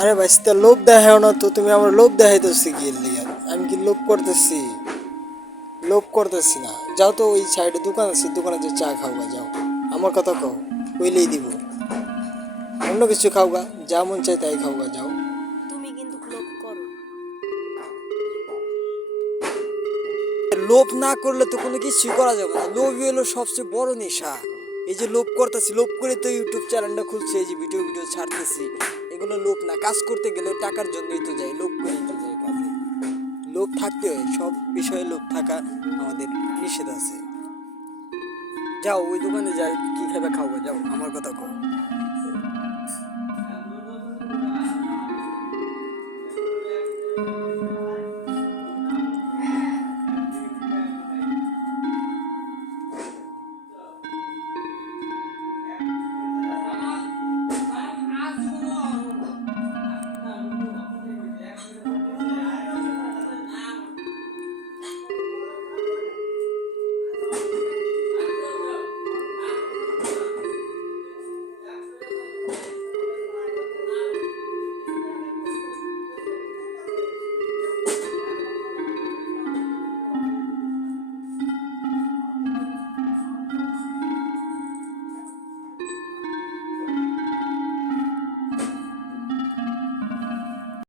আরে ভাইস্তা লোভ দেখাও না তো, তুমি আমার লোভ দেখাইতেছি কি এর লিগা? আমি কি লোভ করতেছি? লোভ করতেছি না। যাও তো, ওই সাইডে দোকান আছে, দোকানে যে চা খাওয়া যাও। আমার কথা কও, কইলেই দিব। অন্য কিছু খাওগা, যা মন চাই তাই খাওগা, যাও। তুমি কিন্তু লোভ করো। লোভ না করলে তো কোনো কিছুই করা যাবে না। লোভই হলো সবচেয়ে বড় নেশা। এই যে লোভ করতেছি, লোভ করে তো ইউটিউব চ্যানেলটা খুলছে, এই যে ভিডিও ভিডিও ছাড়তেছি। এগুলো লোভ না। কাজ করতে গেলে টাকার জন্যই তো যাই, লোভ করেই তো যাই কাজে। লোভ থাকতে হয়, সব বিষয়ে লোভ থাকা আমাদের নিষেধ আছে। যাও ওই দোকানে যাই, কি খাবে খাওয়া, যাও। আমার কথা কও।